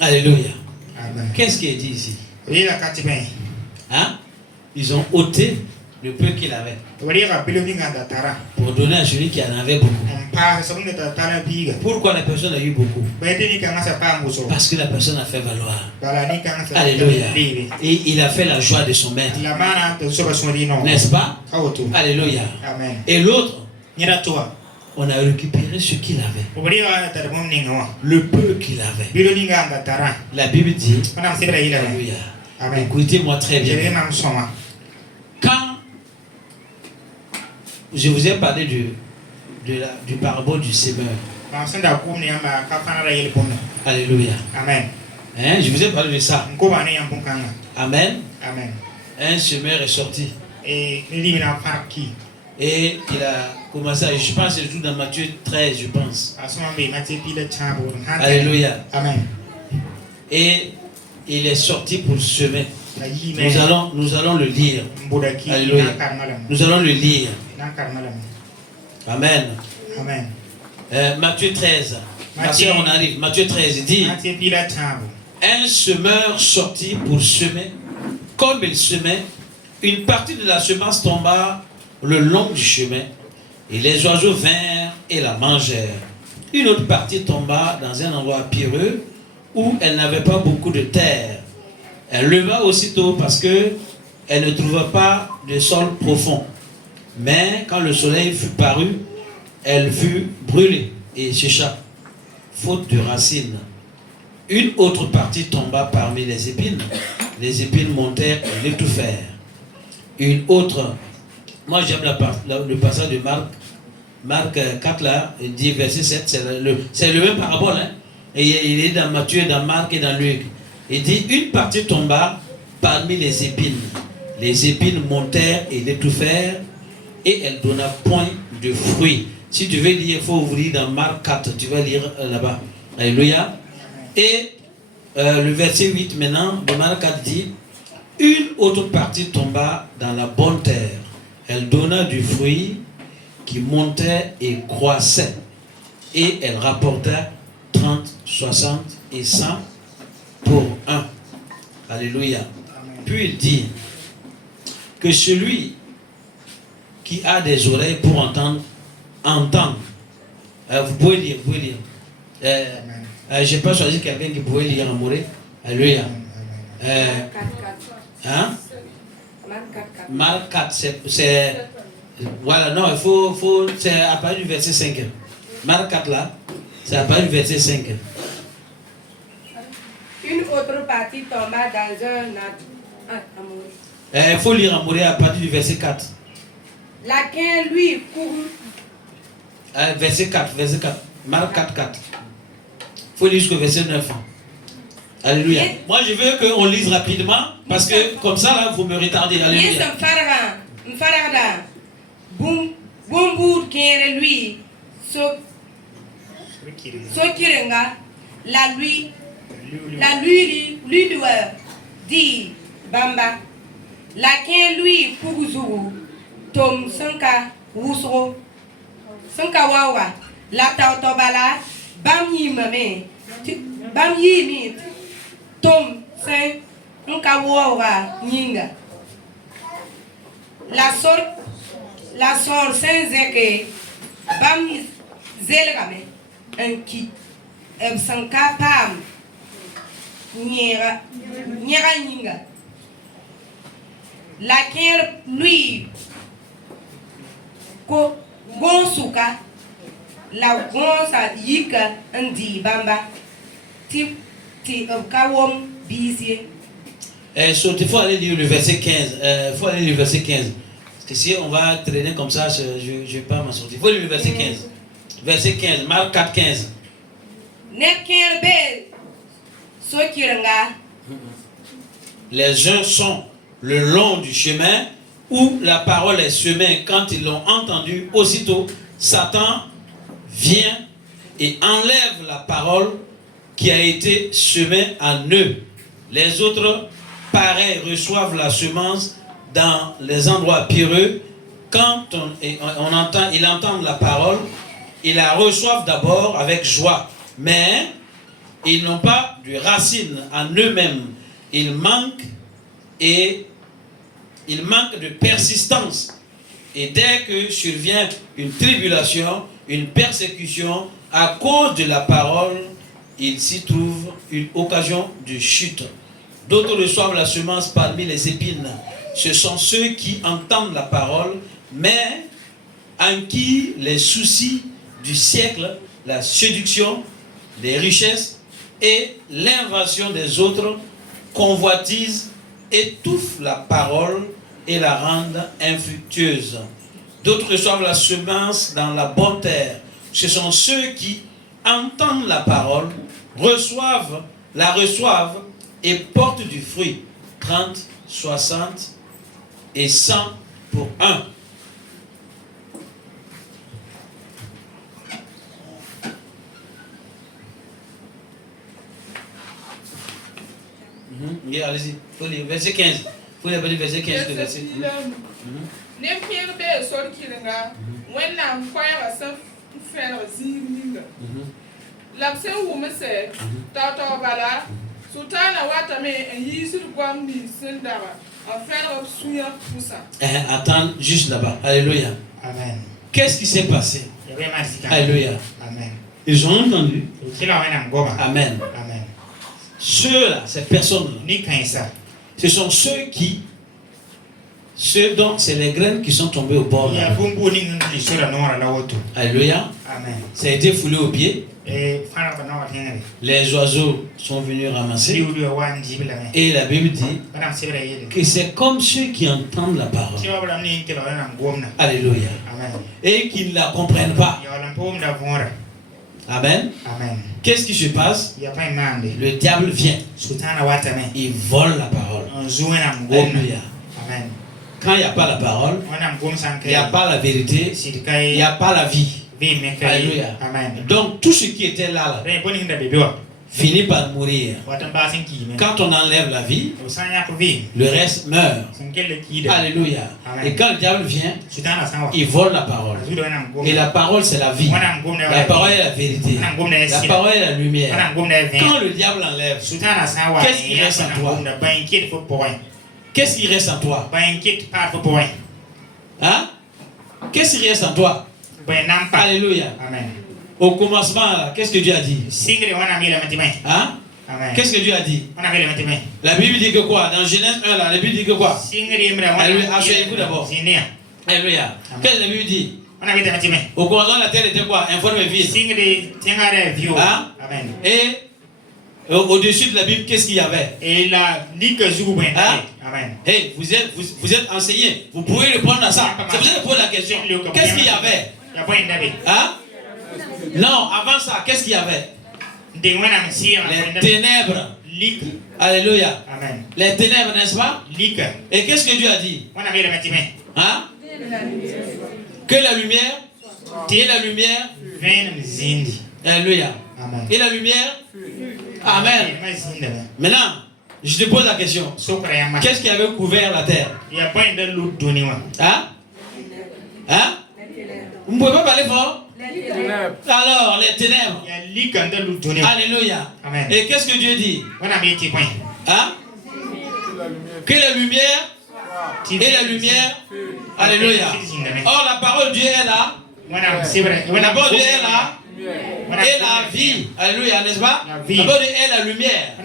Alléluia. Qu'est-ce qui est dit ici? Hein? Ils ont ôté le peu qu'il avait pour donner à celui qui en avait beaucoup. Pourquoi la personne a eu beaucoup? Parce que la personne a fait valoir. Alléluia. Et il a fait la joie de son maître. N'est-ce pas? Alléluia. Et l'autre, on a récupéré ce qu'il avait. Le peu qu'il avait. La Bible dit, alléluia. Écoutez-moi très bien. Quand je vous ai parlé du parabole du semeur. Alléluia. Amen. Hein, je vous ai parlé de ça. Amen. Amen. Un semeur est sorti. Et il a commencé à, je pense, c'est tout dans Matthieu 13, je pense. Alléluia. Amen. Et il est sorti pour semer. Nous allons le lire. Alléluia. Nous allons le lire. Amen. Amen. Matthieu 13. Matthieu, on arrive. Matthieu 13, il dit: un semeur sortit pour semer. Comme il semait, une partie de la semence tomba le long du chemin, et les oiseaux vinrent et la mangèrent. Une autre partie tomba dans un endroit pierreux où elle n'avait pas beaucoup de terre. Elle leva aussitôt parce que elle ne trouva pas de sol profond. Mais quand le soleil fut paru, elle fut brûlée et sécha, faute de racines. Une autre partie tomba parmi les épines. Les épines montèrent et l'étouffèrent. Une autre, moi j'aime le passage de Marc 4 là, il dit verset 7, c'est le même parabole, hein? Et il est dans Matthieu, dans Marc et dans Luc. Il dit, une partie tomba parmi les épines. Les épines montèrent et l'étouffèrent, et elle donna point de fruits. Si tu veux lire, il faut ouvrir dans Marc 4, tu vas lire là-bas. Alléluia. Et le verset 8 maintenant de Marc 4 dit, une autre partie tomba dans la bonne terre. Elle donna du fruit qui montait et croissait. Et elle rapporta 30, 60 et 100 pour un. Alléluia. Amen. Puis il dit que celui qui a des oreilles pour entendre, entende. Vous pouvez lire, vous pouvez lire. Je n'ai pas choisi quelqu'un qui pouvait lire en moré. Alléluia. Hein? Marc 4, c'est voilà, non, il faut c'est à partir du verset 5. Marc 4 là, c'est à partir du verset 5. Une autre partie tomba dans un Il faut lire en moré à partir du verset 4. Laquelle lui courut. Verset 4. Marc 4, 4. Il faut lire jusqu'au verset 9. Alléluia. Moi, je veux qu'on lise rapidement parce que comme ça, là, vous me retardez. Alléluia. Bumbour kere lui. Sokirenga. La lui doit dit Bamba. Laquelle lui Pouzourou. Tom Sanka Wousro. Sanka Wawa. La Tautobala. Bam Yimame. Bam Yimit. Tom Saint Nkawawa Nyinga. La sor Saint-Zeke. Bam Zelgame. Un qui. Sanka Pam. Nyera Nyinga. Laquelle lui Gonsuka la gonsa yika ndi bamba ti kawom bisie. Il faut aller lire le verset 15. Faut aller lire le verset 15. Parce que si on va traîner comme ça, je ne vais pas m'en sortir. Il faut lire le verset 15. Verset 15, Marc 4, 15. Les uns sont le long du chemin où la parole est semée. Quand ils l'ont entendu, aussitôt, Satan vient et enlève la parole qui a été semée en eux. Les autres, pareils, reçoivent la semence dans les endroits pierreux, quand ils entendent la parole, ils la reçoivent d'abord avec joie. Mais ils n'ont pas de racine en eux-mêmes. Ils manquent de persistance. Et dès que survient une tribulation, une persécution, à cause de la parole, il s'y trouve une occasion de chute. D'autres reçoivent la semence parmi les épines. Ce sont ceux qui entendent la parole, mais en qui les soucis du siècle, la séduction, les richesses et l'invasion des autres convoitisent, étouffent la parole et la rendent infructueuse. D'autres reçoivent la semence dans la bonne terre. Ce sont ceux qui entendent la parole, la reçoivent et portent du fruit. 30, 60 et 100 pour un. Allez-y, verset 15. Vous lire verset 15 de verset. Attends juste là-bas. Alléluia. Amen. Qu'est-ce qui s'est passé? Alléluia. Amen. Ils ont entendu. Amen. Amen. Ceux-là, ces personnes-là, ce sont ceux dont c'est les graines qui sont tombées au bord. Alléluia. Amen. Ça a été foulé au pied. Les oiseaux sont venus ramasser. Et la Bible dit que c'est comme ceux qui entendent la parole. Alléluia. Amen. Et qui ne la comprennent pas. Amen. Amen. Qu'est-ce qui se passe? Le diable vient. Il vole la parole. Alléluia. Amen. Quand il n'y a pas la parole, il n'y a pas la vérité, il n'y a pas la vie. Alléluia. Amen. Donc tout ce qui était là finit par mourir. Quand on enlève la vie, le reste meurt. Alléluia. Et quand le diable vient, il vole la parole. Et la parole, c'est la vie. La parole est la vérité. La parole est la lumière. Quand le diable enlève, qu'est-ce qui reste en toi? Qu'est-ce qui reste en toi? Hein? Qu'est-ce qui reste en toi? Alléluia. Amen. Au commencement, qu'est-ce que Dieu a dit? Hein? Qu'est-ce que Dieu a dit? La Bible dit que quoi? Dans Genèse 1, là, la Bible dit que quoi? Alléluia. Asseyez-vous d'abord. Alléluia. Qu'est-ce que la Bible dit? Au commencement, la terre était quoi? Informe et vide. Hein? Et au-dessus de la Bible, qu'est-ce qu'il y avait? Hein? Hey, vous êtes enseigné. Vous pouvez répondre à ça. C'est pour ça que je pose la question. Qu'est-ce qu'il y avait? Hein? Non, avant ça, qu'est-ce qu'il y avait? Les ténèbres. Alléluia. Amen. Les ténèbres, n'est-ce pas? Et qu'est-ce que Dieu a dit? Hein? Que la lumière. Et la lumière. Alléluia. Amen. Et la lumière. Amen. Maintenant, je te pose la question. Qu'est-ce qui avait couvert la terre? Hein? Hein? Vous ne pouvez pas parler fort? Alors, les ténèbres. Alléluia. Amen. Et qu'est-ce que Dieu dit? Hein? Que la lumière et la lumière. Alléluia. Or, la parole de Dieu est là. La parole de Dieu est là. Et la vie. Alléluia, n'est-ce pas? La parole de Dieu est la lumière.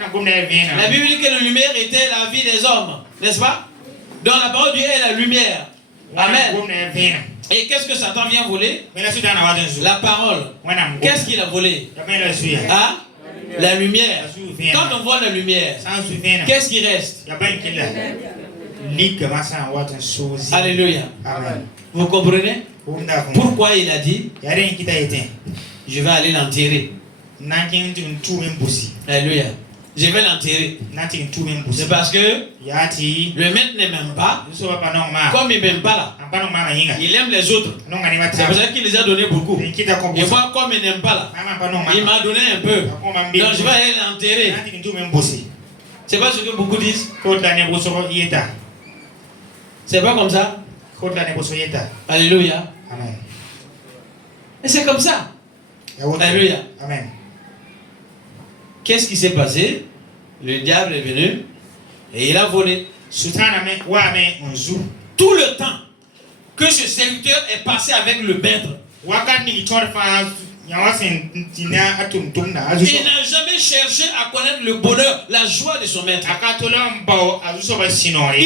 La Bible dit que la lumière était la vie des hommes. N'est-ce pas? Donc, la parole de Dieu est la lumière. Amen. Et qu'est-ce que Satan vient voler? La parole. Qu'est-ce qu'il a volé? Hein? La lumière. Quand on voit la lumière, qu'est-ce qui reste? Alléluia. Vous comprenez? Pourquoi il a dit je vais aller l'enterrer? Alléluia. Je vais l'enterrer. C'est parce que le maître ne m'aime pas. Comme il ne m'aime pas là, il aime les autres. C'est pour ça qu'il les a donné beaucoup. Et moi, comme il n'aime pas là, il m'a donné un peu. Donc je vais aller l'enterrer. C'est pas ce que beaucoup disent. C'est pas comme ça? Alléluia. Amen. Et c'est comme ça. Alléluia. Amen. Qu'est-ce qui s'est passé? Le diable est venu et il a volé. Tout le temps que ce serviteur est passé avec le maître, il n'a jamais cherché à connaître le bonheur, la joie de son maître. Il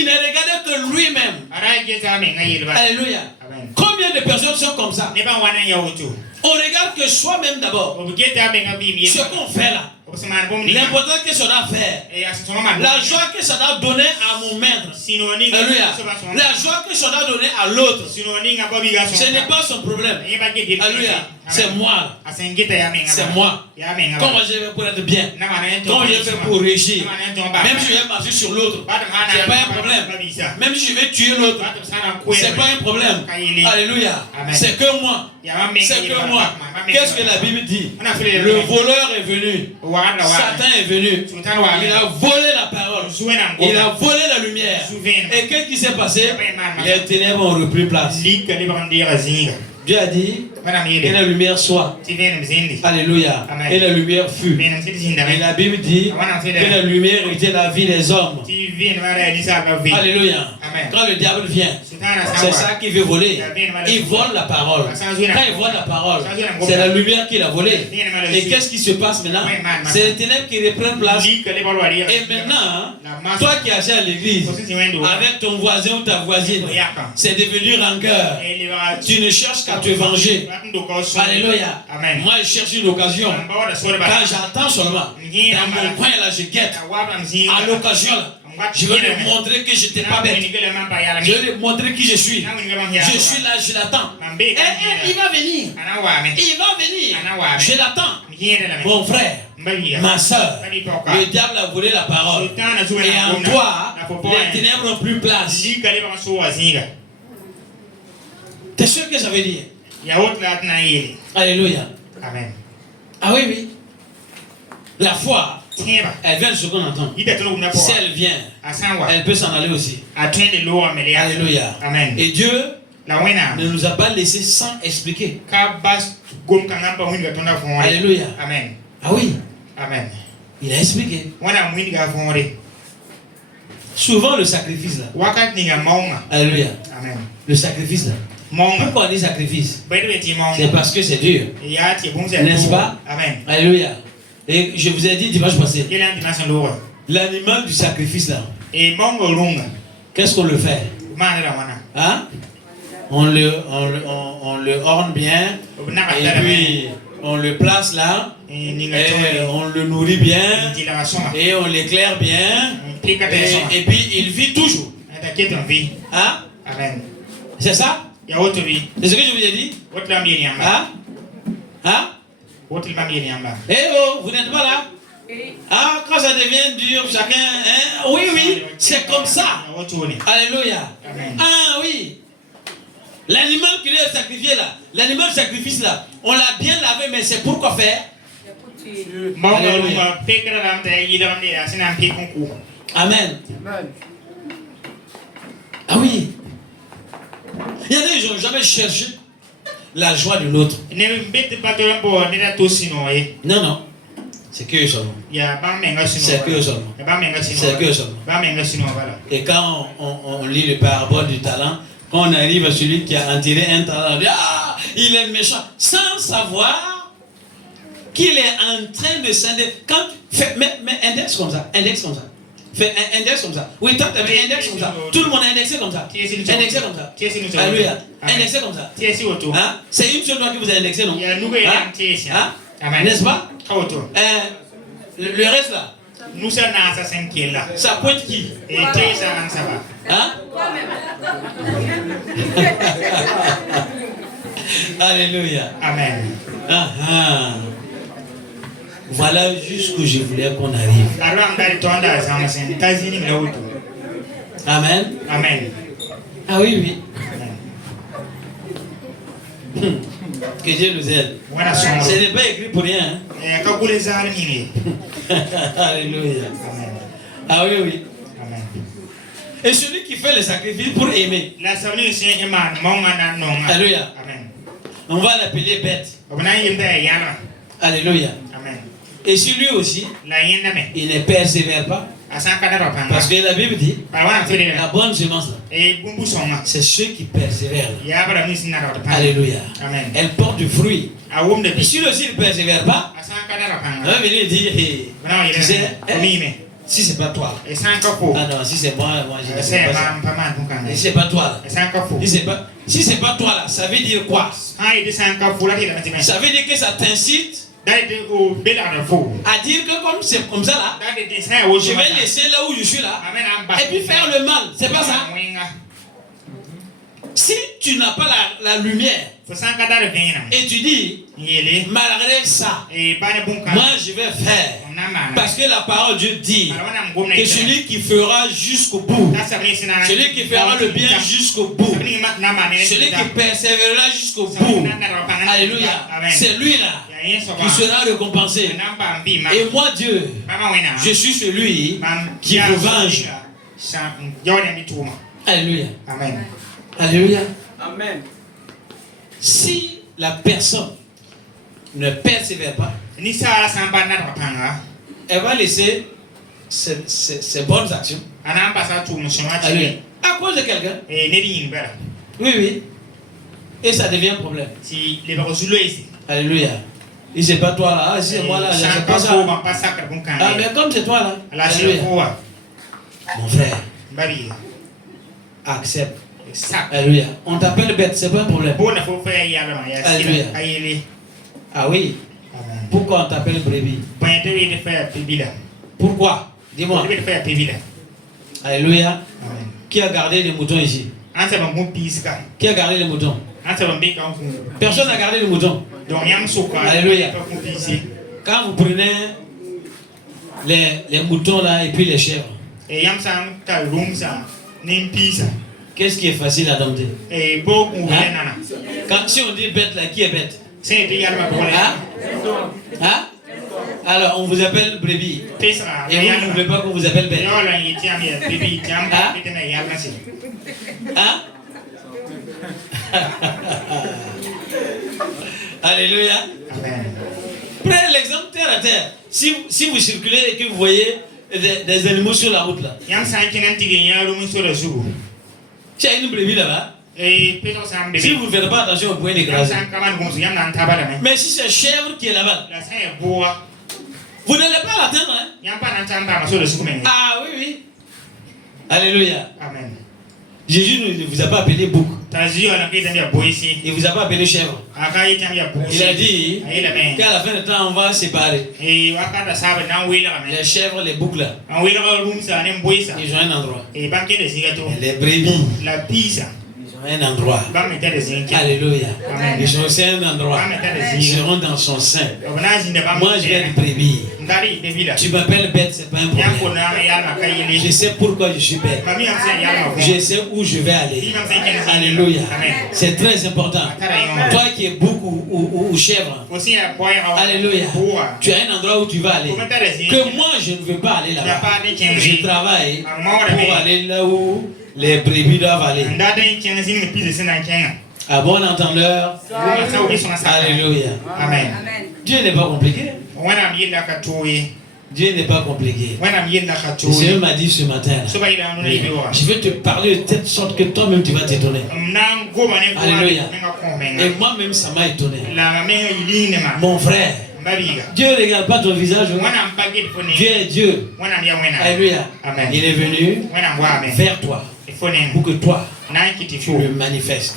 ne regardait que lui-même. Alléluia. Combien de personnes sont comme ça? On regarde que soi-même d'abord. Ce qu'on fait là. L'important que ça doit faire. La joie que ça doit donner à mon maître. Alléluia. La joie que ça doit donner à l'autre. Ce n'est pas son problème. Alléluia. C'est moi. C'est moi. Comment je vais pour être bien? Comment je vais pour réussir? Même si je vais marcher sur l'autre, c'est pas un problème. Même si je vais tuer l'autre, c'est pas un problème. Alléluia. C'est que moi. C'est que moi. Qu'est-ce que la Bible dit? Le voleur est venu. Satan est venu. Il a volé la parole. Il a volé la lumière. Et qu'est-ce qui s'est passé? Les ténèbres ont repris place. Dieu a dit et la lumière soit. Alléluia. Et la lumière fut. Et la Bible dit que la lumière était la vie des hommes. Alléluia. Quand le diable vient, c'est ça qu'il veut voler. Il vole la parole. Quand il vole la parole, c'est la lumière qu'il a volée. Et qu'est-ce qui se passe maintenant? C'est les ténèbres qui reprennent place. Et maintenant, toi qui agis à l'église, avec ton voisin ou ta voisine, c'est devenu rancœur. Tu ne cherches qu'à te venger. Alléluia. Moi, je cherche une occasion. Quand j'attends seulement, dans mon coin là, je guette. À l'occasion là, je vais lui montrer que je n'étais pas bête. Je vais lui montrer qui je suis. Je suis là, je l'attends. Et il va venir. Il va venir. Je l'attends. Mon frère, ma soeur, le diable a volé la parole. Et en toi, les ténèbres n'ont plus place. T'es sûr que ça veut dire? Alléluia. Amen. Ah oui, oui. La foi, elle vient de ce qu'on entend. Si elle vient, elle peut s'en aller aussi. Alléluia. Amen. Et Dieu ne nous a pas laissé sans expliquer. Alléluia. Amen. Ah oui. Amen. Il a expliqué. Souvent le sacrifice là. Alléluia. Amen. Le sacrifice là. Pourquoi on dit sacrifice? C'est parce que c'est dur. N'est-ce pas? Amen. Alléluia. Et je vous ai dit dimanche passé, l'animal du sacrifice là, qu'est-ce qu'on le fait? Hein? On le orne bien, et puis on le place là, et on le nourrit bien, et on l'éclaire bien, et puis il vit toujours. Hein? C'est ça? C'est ce que je vous ai dit? Hein? Hein? Eh oh, vous n'êtes pas là? Ah, quand ça devient dur, chacun... Hein? Oui, oui, c'est comme ça. Alléluia. Ah oui. L'animal qui est sacrifié là, l'animal de sacrifice là, on l'a bien lavé, mais c'est pour quoi faire? Alléluia. Amen. Ah oui. Il y en a qui n'ont jamais cherché la joie de l'autre. Non, non. C'est que eux seulement. C'est que eux seulement. C'est que eux seulement. Et quand on lit le parabole du talent, quand on arrive à celui qui a enterré un talent, on dit ah, il est méchant, sans savoir qu'il est en train de scinder. Quand mais index comme ça, index comme ça. Fais un index comme ça. Oui, toi, tu avais un index comme ça. Tout le monde a indexé comme ça. Indexé comme ça. Alléluia. Indexé comme ça. Hein? C'est une seule loi que vous avez indexé, non? Hein? Hein? N'est-ce pas? Le reste là. Ça pointe qui? Hein? Alléluia. Amen. Voilà jusqu'où je voulais qu'on arrive. Amen. Amen. Ah oui, oui. Que Dieu nous aide. Ce n'est pas écrit pour rien. Hein? Alléluia. Amen. Ah oui, oui. Amen. Et celui qui fait le sacrifice pour aimer. Alléluia. On va l'appeler bête. Alléluia. Et si lui aussi, il ne persévère pas. Parce que la Bible dit, la bonne semence, c'est ceux qui persévèrent. Alléluia. Elle porte du fruit. Et si lui aussi ne persévère pas, on va venir dire, hey, tu sais, si c'est pas toi. Ah non, si c'est moi je ne sais pas ça. Si c'est pas toi là. Si c'est pas toi là, ça veut dire quoi? Ça veut dire que ça t'incite à dire que comme c'est comme ça là, je vais laisser là où je suis là et puis faire le mal. C'est pas ça. Si tu n'as pas la lumière et tu dis malgré ça, moi je vais faire, parce que la parole de Dieu dit que celui qui fera jusqu'au bout, celui qui fera le bien jusqu'au bout, celui qui persévérera jusqu'au bout, alléluia, c'est lui là qui sera récompensé. Et moi Dieu, je suis celui qui vous venge. Alléluia. Amen. Alléluia. Amen. Si la personne ne persévère pas, elle va laisser ses bonnes actions. Alléluia. À cause de quelqu'un. Oui. Et ça devient un problème. Alléluia. Et c'est pas toi là, c'est moi là, c'est pas ça. Ah, mais comme c'est toi là. Alléluia. Mon frère, accepte. Alléluia. On t'appelle bête, c'est pas un problème. Alléluia. Ah oui. Pourquoi on t'appelle brebis? Pourquoi? Dis-moi. Alléluia. Qui a gardé les moutons ici? Qui a gardé les moutons? Personne n'a gardé les moutons. Alléluia. Quand vous prenez les moutons là et puis les chèvres, qu'est-ce qui est facile à dompter? Quand si on dit bête là, qui est bête? Hein? Alors on vous appelle brebis. Et vous ne voulez pas qu'on vous appelle bête. Hein? Alléluia. Prenez l'exemple terre à terre. Si vous circulez et que vous voyez des animaux sur la route là. Tu as une brebis là-bas. Si vous ne faites pas attention, vous pouvez l'écraser. Mais si c'est chèvre qui est là-bas, vous n'allez pas l'atteindre. Hein? Ah oui. Alléluia. Amen. Jésus ne vous a pas appelé bouc. Il ne vous a pas appelé chèvre. Il a dit qu'à la fin du temps, on va séparer. Les chèvres, les boucs là, ils ont un endroit. Les brebis, ils ont un endroit. Alléluia. Ils ont aussi un endroit. Ils seront dans son sein. Moi, je vais être brebis. Tu m'appelles bête, c'est pas un problème. Je sais pourquoi je suis bête. Je sais où je vais aller. Alléluia. C'est très important. Toi qui es bouc ou chèvre, alléluia, tu as un endroit où tu vas aller. Que moi, je ne veux pas aller là-bas. Je travaille pour aller là où les brebis doivent aller. À bon entendeur, alléluia. Amen. Dieu n'est pas compliqué. Dieu n'est pas compliqué. Le Seigneur m'a dit ce matin, je vais te parler de telle sorte que toi-même tu vas t'étonner. Alléluia. Et moi-même ça m'a étonné. Mon frère, Dieu ne regarde pas ton visage. Dieu est Dieu. Alléluia. Il est venu vers toi pour que toi tu le manifestes.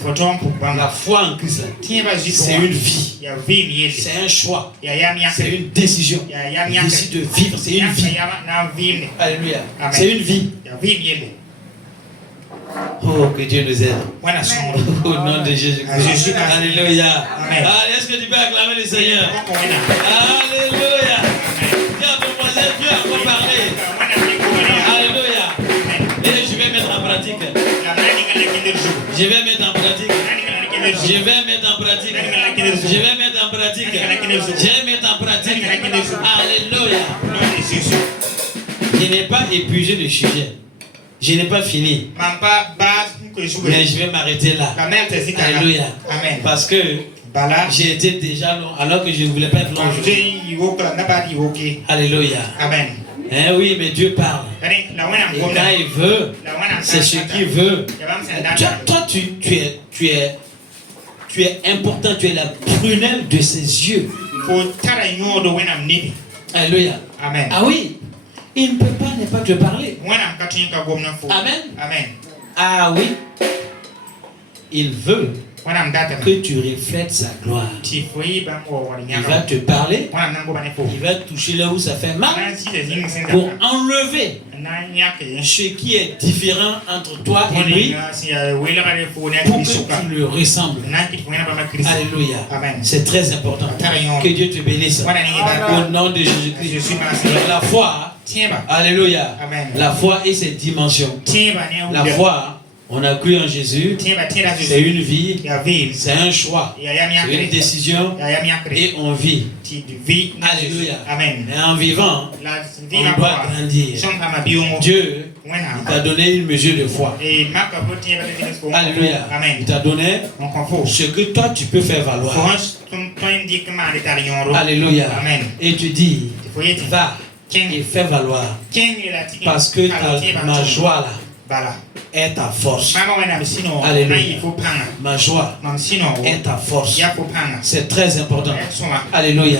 La foi en Christ, c'est une vie, c'est un choix, c'est une décision. Il décide de vivre, c'est une vie. Alléluia. C'est une vie. Oh, que Dieu nous aide. Au nom de Jésus-Christ. Alléluia. Est-ce que tu peux acclamer le Seigneur? Alléluia. Dis à ton voisin, Dieu a encore parlé. Alléluia. Et je vais mettre en pratique. Je vais mettre en pratique. Je vais mettre en pratique. Je vais mettre en pratique. Je vais mettre en pratique. Alléluia. Je n'ai pas épuisé le sujet. Je n'ai pas fini. Mais je vais m'arrêter là. Alléluia. Amen. Parce que j'ai été déjà long alors que je ne voulais pas être long. Alléluia. Amen. Eh oui, mais Dieu parle. Et quand il veut, c'est ce qu'il veut. Toi, tu es important, tu es la prunelle de ses yeux. Alléluia. Amen. Ah oui, il ne peut pas ne pas te parler. Amen. Amen. Ah oui, il veut que tu reflètes sa gloire. Il va te parler, il va toucher là où ça fait mal pour enlever ce qui est différent entre toi et lui pour que tu le ressembles. Alléluia. C'est très important. Que Dieu te bénisse. Au nom de Jésus-Christ. La foi, alléluia. La foi et ses dimensions. La foi, on a cru en Jésus, c'est une vie, c'est un choix, c'est une décision et on vit. Alléluia. Et en vivant, on doit grandir. Dieu t'a donné une mesure de foi. Alléluia. Il t'a donné ce que toi tu peux faire valoir. Alléluia. Et tu dis, va et fais valoir. Parce que ma joie là est ta force. Alléluia. Ma joie est ta force. C'est très important. Alléluia.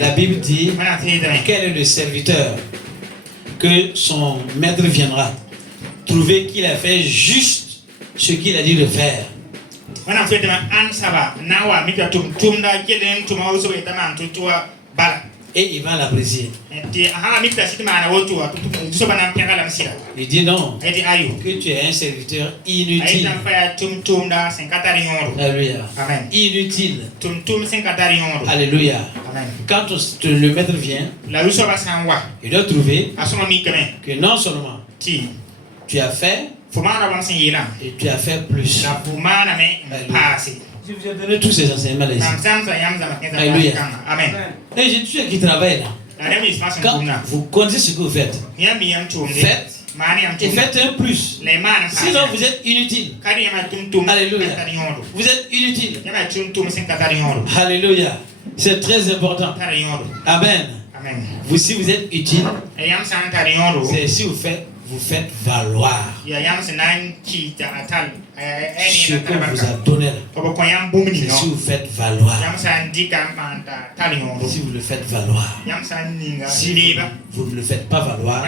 La Bible dit, quel est le serviteur que son maître viendra trouver qu'il a fait juste ce qu'il a dit de faire. Et il va l'apprécier. Il dit non, que tu es un serviteur inutile. Alléluia. Inutile. Alléluia. Quand le maître vient, il doit trouver que non seulement tu as fait, et tu as fait plus. Je vous ai donné tous ces enseignements là ici. Alléluia. Et j'ai tous ceux qui travaillent là. Quand vous connaissez ce que vous faites, faites et faites un plus. Sinon vous êtes inutile. Alléluia. Vous êtes inutile. Alléluia. C'est très important. Amen. Si vous êtes utile, c'est si vous faites valoir ce que vous a donné là. C'est si vous faites valoir. Si vous le faites valoir. Si vous ne le faites pas valoir.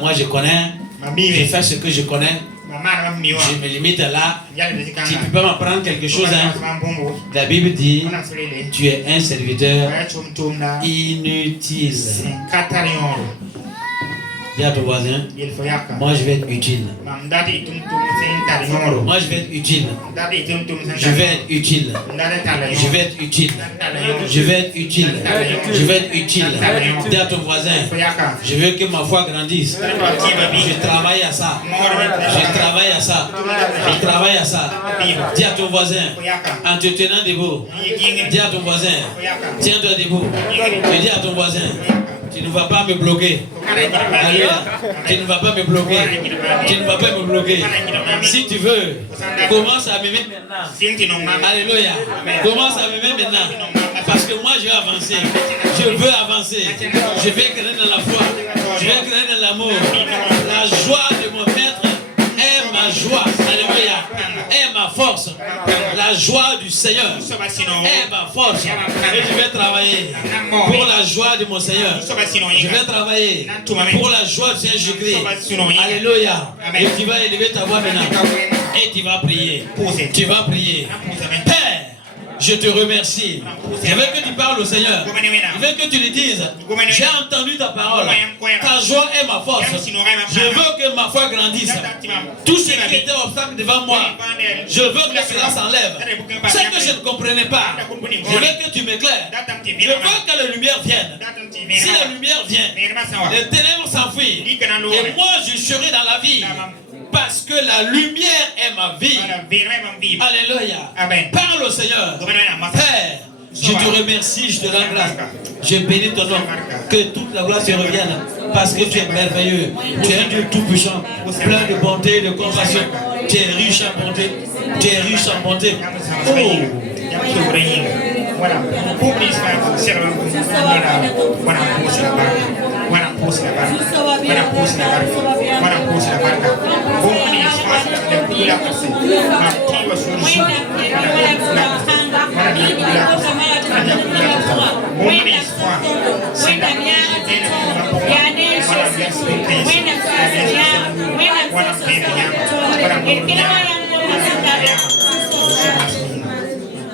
Moi je connais. Je fais ce que je connais. Je me limite là. Tu ne peux pas m'apprendre quelque chose. Hein? La Bible dit, tu es un serviteur inutile. Dis à ton voisin, moi je vais être utile. Moi je vais être utile. Je vais être utile. Je vais être utile. Je vais être utile. Je vais être utile. Dis à ton voisin, je veux que ma foi grandisse. Je travaille à ça. Je travaille à ça. Je travaille à ça. Dis à ton voisin, en te tenant debout. Dis à ton voisin, tiens-toi debout. Et dis à ton voisin, tu ne vas pas me bloquer. Alléluia. Tu ne vas pas me bloquer. Tu ne vas pas me bloquer. Si tu veux, commence à m'aimer maintenant. Alléluia. Commence à m'aimer maintenant. Parce que moi je vais avancer. Je veux avancer. Je vais créer dans la foi. Je vais créer dans l'amour. La joie de mon maître est ma joie. Alléluia. Est ma force. La joie du Seigneur est ma force. Et je vais travailler pour la joie de mon Seigneur. Je vais travailler pour la joie du Seigneur Jésus-Christ. Alléluia. Et tu vas élever ta voix maintenant. Et tu vas prier. Tu vas prier. Père, je te remercie. Je veux que tu parles au Seigneur. Je veux que tu lui dises, j'ai entendu ta parole. Ta joie est ma force. Je veux que ma foi grandisse. Tout ce qui était obstacle devant moi, je veux que cela s'enlève. Ce que je ne comprenais pas, je veux que tu m'éclaires. Je veux que la lumière vienne. Si la lumière vient, les ténèbres s'enfuient. Et moi je serai dans la vie. Parce que la lumière est ma vie. Alléluia. Parle au Seigneur. Père, je te remercie, je te rends grâce. Je bénis ton nom. Que toute la gloire se revienne Parce que tu es merveilleux. Tu es un Dieu tout-puissant, plein de bonté et de compassion. Tu es riche en bonté. Tu es riche en bonté.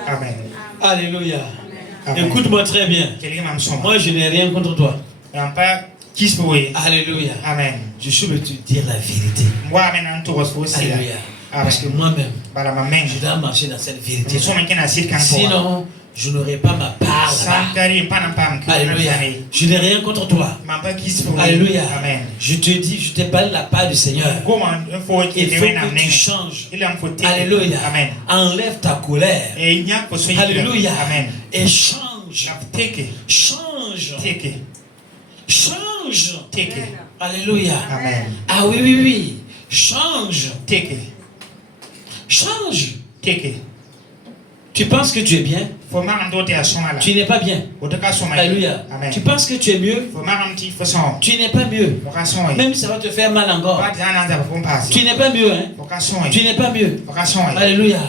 Amen. Alléluia. Écoute-moi très bien. Moi, je n'ai rien contre toi. Alléluia. Amen. Je suis venu te dire la vérité. Alléluia. Parce que moi-même, je dois marcher dans cette vérité. Sinon, je n'aurai pas ma part là-bas. Alléluia. Je n'ai rien contre toi. Alléluia. Je te dis, je te parle de la part du Seigneur. Il faut que tu changes. Alléluia. Enlève ta colère. Alléluia. Et change. Change. Change. Alléluia. Ah oui, oui, oui. Change. Change. Tu penses que tu es bien? Tu n'es pas bien. Alléluia. Tu penses que tu es mieux? Tu n'es pas mieux. Même si ça va te faire mal encore. Tu n'es pas mieux. Hein? Tu n'es pas mieux. Alléluia.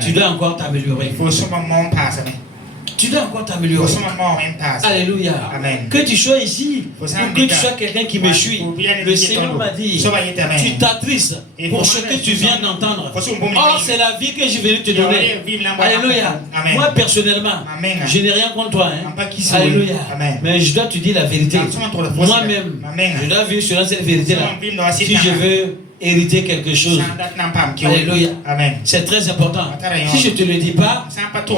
Tu dois encore t'améliorer. Tu dois encore t'améliorer. Alléluia. Que tu sois ici ou que tu sois quelqu'un qui me suit, le Seigneur m'a dit, tu t'attristes pour ce que tu viens d'entendre. Or, c'est la vie que je vais te donner. Alléluia. Moi, personnellement, je n'ai rien contre toi. Hein. Alléluia. Mais je dois te dire la vérité. Moi-même, je dois vivre selon cette vérité-là. Si je veux hériter quelque chose. Alléluia. C'est très important. Si je ne te le dis pas,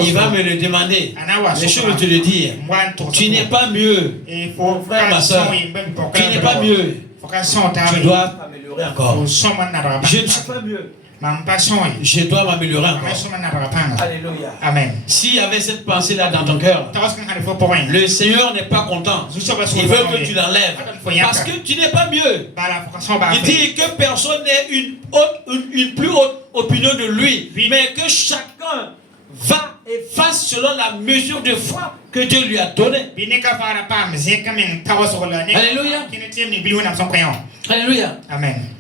il va me le demander. Mais je vais te le dire. Tu n'es pas mieux. Frère, ma soeur. Tu n'es pas mieux. Tu dois t'améliorer encore. Je ne suis pas mieux. Je dois m'améliorer encore. Alléluia. S'il y avait cette pensée-là dans ton cœur, le Seigneur n'est pas content. Il veut que tu l'enlèves. Parce que tu n'es pas mieux. Il dit que personne n'ait une plus haute opinion de lui, mais que chacun va et fasse selon la mesure de foi que Dieu lui a donnée. Alléluia. Alléluia.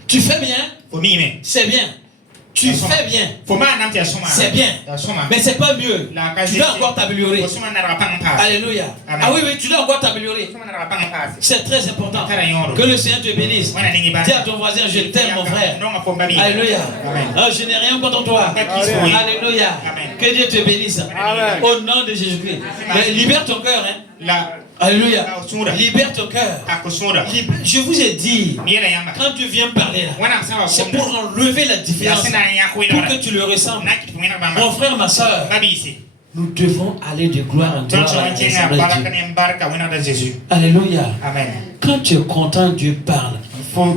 Tu fais bien. C'est bien. Tu fais bien. C'est bien. Mais c'est pas mieux. Tu dois encore t'améliorer. Alléluia. Ah oui, oui, tu dois encore t'améliorer. C'est très important. Que le Seigneur te bénisse. Dis à ton voisin, je t'aime mon frère. Alléluia. Ah, je n'ai rien contre toi. Alléluia. Que Dieu te bénisse. Au nom de Jésus-Christ. Mais libère ton cœur. Alléluia. Libère ton cœur. Je vous ai dit, quand tu viens parler là, c'est pour enlever la différence, pour que tu le ressentes. Mon frère, ma soeur, nous devons aller de gloire en gloire à Dieu. Alléluia. Quand tu es content, Dieu parle.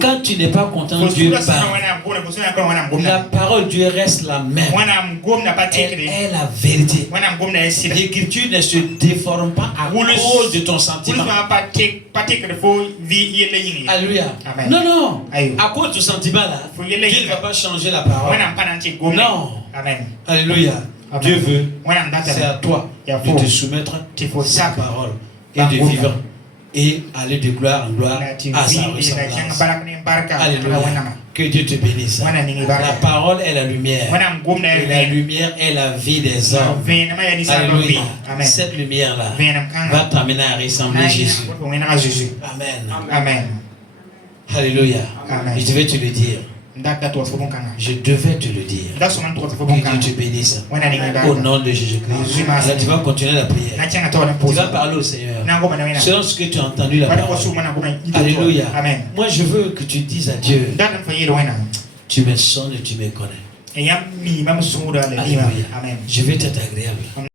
Quand tu n'es pas content, Dieu parle. La parole de Dieu reste la même. Elle est la vérité. L'écriture ne se déforme pas à cause de ton sentiment. Alléluia. Non, non. À cause de ton sentiment là, Dieu ne va pas changer la parole. Non. Alléluia. Dieu veut, c'est à toi de te soumettre à sa parole et de vivre et aller de gloire en gloire à sa ressemblance. Alléluia. Que Dieu te bénisse. La parole est la lumière. Et la lumière est la vie des hommes. Alléluia. Cette lumière-là va t'amener à ressembler Jésus. Amen. Alléluia. Et je vais te le dire. Je devais te le dire. Que Dieu te bénisse. Au nom de Jésus-Christ. Là, tu vas continuer la prière. Tu vas parler au Seigneur. Selon ce que tu as entendu la parole. Alléluia. Moi, je veux que tu dises à Dieu. Tu me sonnes et tu me connais. Alléluia. Je vais t'être agréable.